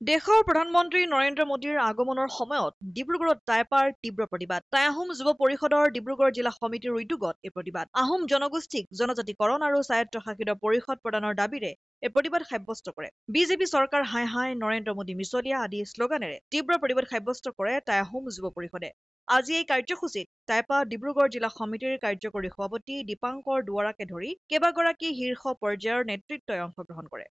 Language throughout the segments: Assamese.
দেশৰ প্ৰধানমন্ত্ৰী নৰেন্দ্ৰ মোদীৰ আগমনৰ সময়ত ডিব্ৰুগড়ত টাইপাৰ তীব্ৰ প্ৰতিবাদ। টাই আহোম যুৱ পৰিষদৰ ডিব্ৰুগড় জিলা সমিতিৰ উদ্যোগত এই প্ৰতিবাদ। আহোম জনগোষ্ঠীক জনজাতিকৰণ আৰু স্বায়ত্তশাসিত পৰিষদ প্ৰদানৰ দাবীৰে এই প্ৰতিবাদ সাব্যস্ত কৰে। বিজেপি চৰকাৰ হাই হাই নৰেন্দ্ৰ মোদী মিছলীয়া আদি শ্লোগানেৰে তীব্ৰ প্ৰতিবাদ সাব্যস্ত কৰে টাই আহোম যুৱ পৰিষদে। আজি এই কাৰ্যসূচীত টাইপা ডিব্ৰুগড় জিলা সমিতিৰ কাৰ্যকৰী সভাপতি দীপাংকৰ দুৱাৰাকে ধৰি কেইবাগৰাকী শীৰ্ষ পৰ্যায়ৰ নেতৃত্বই অংশগ্ৰহণ কৰে।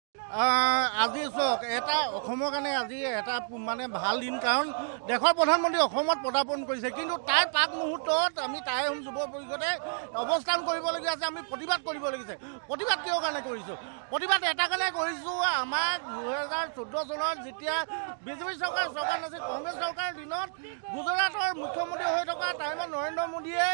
আজি চাওক এটা অসমৰ কাৰণে আজি এটা মানে ভাল দিন, কাৰণ দেশৰ প্ৰধানমন্ত্ৰী অসমত পদাৰ্পণ কৰিছে, কিন্তু তাৰ পাক মুহূৰ্তত আমি টাই আহোম যুৱ পৰিষদে অৱস্থান কৰিবলগীয়া আছে, আমি প্ৰতিবাদ কৰিব লাগিছে। প্ৰতিবাদ কিয় কাৰণে কৰিছোঁ? প্ৰতিবাদ এটা কাৰণে কৰিছোঁ, আমাৰ 2014 চনত যেতিয়া বিজেপি চৰকাৰ নাছিল, কংগ্ৰেছ চৰকাৰৰ দিনত গুজৰাটৰ মুখ্যমন্ত্ৰী হৈ থকা টাইমত নৰেন্দ্ৰ মোদীয়ে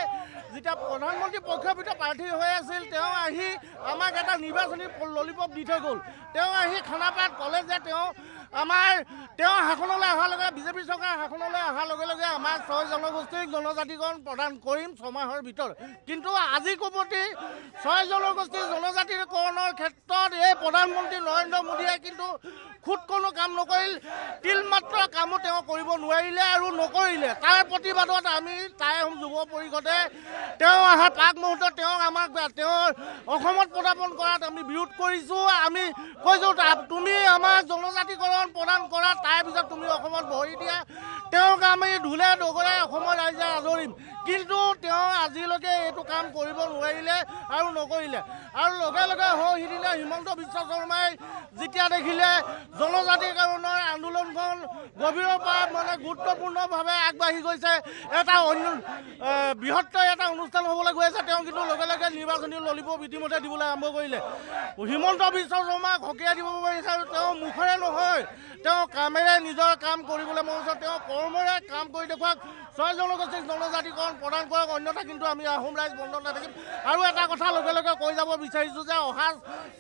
যেতিয়া প্ৰধানমন্ত্ৰী পক্ষপিত প্ৰাৰ্থী হৈ আছিল, তেওঁ আহি আমাক এটা নিৰ্বাচনী ললিপপ দি থৈ গ'ল। তেওঁ আহি খানাপাৰাত ক'লে যে তেওঁ শাসনলৈ অহাৰ লগে বিজেপি চৰকাৰ শাসনলৈ অহাৰ লগে লগে আমাৰ 6 জনগোষ্ঠীক জনজাতিকৰণ প্ৰদান কৰিম 6 মাহৰ ভিতৰত। কিন্তু আজি কোপতি 6 জনগোষ্ঠীৰ জনজাতিকৰণৰ ক্ষেত্ৰত এই প্ৰধানমন্ত্ৰী নৰেন্দ্ৰ মোদীয়ে কিন্তু খুদ কোনো কাম নকৰিল, তিলমাত্ৰ কামো তেওঁ কৰিব নোৱাৰিলে আৰু নকৰিলে। তাৰ প্ৰতিবাদত আমি টাই আহোম যুৱ পৰিষদে তেওঁ অহাৰ পাক মুহূৰ্তত তেওঁৰ অসমত পদাৰ্পণ কৰাত আমি বিৰোধ কৰিছোঁ। আমি কৈছোঁ তুমি আমাক জনজাতিকৰণ প্ৰদান কৰা, তাৰ পিছত তুমি অসমত ভৰি দিয়া। তেওঁক আমি ঢোলে ডগৰে অসমৰ ৰাইজে আদৰিম, কিন্তু তেওঁ আজিলৈকে এইটো কাম কৰিব নোৱাৰিলে আৰু নকৰিলে। আৰু লগে লগে সিদিনা হিমন্ত বিশ্ব শৰ্মাই যেতিয়া দেখিলে জনজাতিকৰণৰ আন্দোলনখন গভীৰৰ পৰা মানে গুৰুত্বপূৰ্ণভাৱে আগবাঢ়ি গৈছে, এটা বৃহত্তৰ এটা অনুষ্ঠান হ'বলৈ গৈ আছে, তেওঁ কিন্তু লগে লগে নিৰ্বাচনী ললিপপ ইতিমধ্যে দিবলৈ আৰম্ভ কৰিলে। হিমন্ত বিশ্ব শৰ্মাক সকীয়াই দিব বিচাৰোঁ, তেওঁ মুখেৰে নহয়, তেওঁ কামেৰে নিজৰ কাম কৰিবলৈ মন আছে, তেওঁ কৰ্মৰে কাম কৰি দেখুৱাওক, 6 জনগোষ্ঠীক জনজাতিকৰণ প্ৰদান কৰক, অন্যথা কিন্তু আমি আহোম ৰাইজ বন্ধ নাথাকিম। আৰু এটা কথা লগে লগে কৈ যাব বিচাৰিছোঁ যে অহা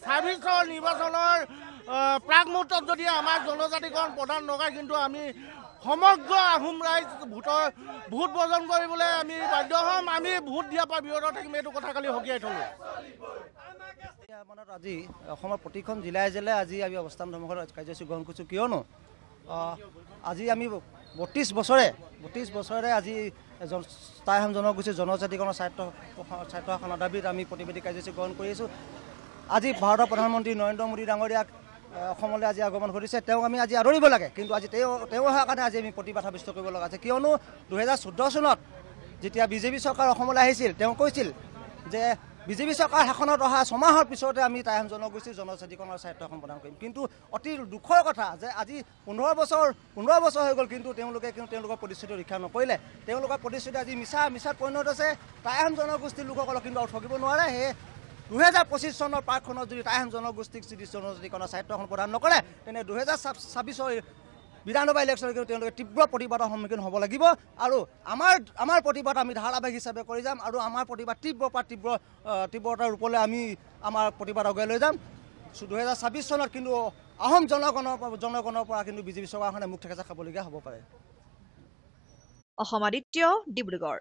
26 নিৰ্বাচনৰ প্ৰাক মুহূৰ্তত যদি আমাৰ জনজাতিকৰণ প্ৰদান নকৰে, কিন্তু আমি সমগ্ৰ আহোম ৰাইজ ভোট বৰ্জন কৰিবলৈ আমি বাধ্য হ'ম। আমি ভোট দিয়াৰ পৰা বিৰত থাকিম, এইটো কথা কালি সকীয়াই থ'লোঁ। আজি অসমৰ প্ৰতিখন জিলাই জিলাই আজি আমি অৱস্থান ধৰ্মঘৰ কাৰ্যসূচী গ্ৰহণ কৰিছোঁ, কিয়নো আজি আমি 32 বছৰে আজি টাই আহোম জনগোষ্ঠীৰ জনজাতিকৰণৰ স্বায়ত্ত শাসনৰ দাবীত আমি প্ৰতিবাদী কাৰ্যসূচী গ্ৰহণ কৰি আছোঁ। আজি ভাৰতৰ প্ৰধানমন্ত্ৰী নৰেন্দ্ৰ মোদী ডাঙৰীয়াক অসমলৈ আজি আগমন ঘটিছে, তেওঁক আমি আজি আদৰিব লাগে, কিন্তু আজি তেওঁ অহাৰ কাৰণে আজি আমি প্ৰতিবাদ সাব্যস্ত কৰিব লগা আছে। কিয়নো 2014 চনত যেতিয়া বিজেপি চৰকাৰ অসমলৈ আহিছিল, তেওঁ কৈছিল যে বিজেপি চৰকাৰ শাসনত অহা 6 মাহৰ পিছতে আমি টাই আহোম জনগোষ্ঠীৰ জনজাতিকৰণৰ স্বায়ত্ত সম্পাদন কৰিম। কিন্তু অতি দুখৰ কথা যে আজি 15 বছৰ হৈ গ'ল, কিন্তু তেওঁলোকৰ প্ৰতিশ্ৰুতি ৰক্ষা নকৰিলে। তেওঁলোকৰ প্ৰতিশ্ৰুতি আজি মিছাত পৰিণত হৈছে। টাই আহোম জনগোষ্ঠীৰ লোকসকলক কিন্তু ঠগিব নোৱাৰে। সেয়ে 2025 চনৰ প্ৰাকখনত যদি টাই আহোম জনগোষ্ঠীক যদি জনজাতিকৰণৰ স্বায়ত্ত প্ৰদান নকৰে, তেনে 2026 বিধানসভা ইলেকশ্যনত কিন্তু তেওঁলোকে তীব্ৰ প্ৰতিবাদৰ সন্মুখীন হ'ব লাগিব। আৰু আমাৰ প্ৰতিবাদ আমি ধাৰাবাহিক হিচাপে কৰি যাম, আৰু আমাৰ প্ৰতিবাদ তীব্ৰতাৰ ৰূপলৈ আমি আমাৰ প্ৰতিবাদ আগুৱাই লৈ যাম। 2026 চনত কিন্তু আহোম জনগণৰ পৰা কিন্তু বিজেপি চৰকাৰখনে মুখ থেকেচা খাবলগীয়া হ'ব পাৰে। অসম আদিত্য, ডিব্ৰুগড়।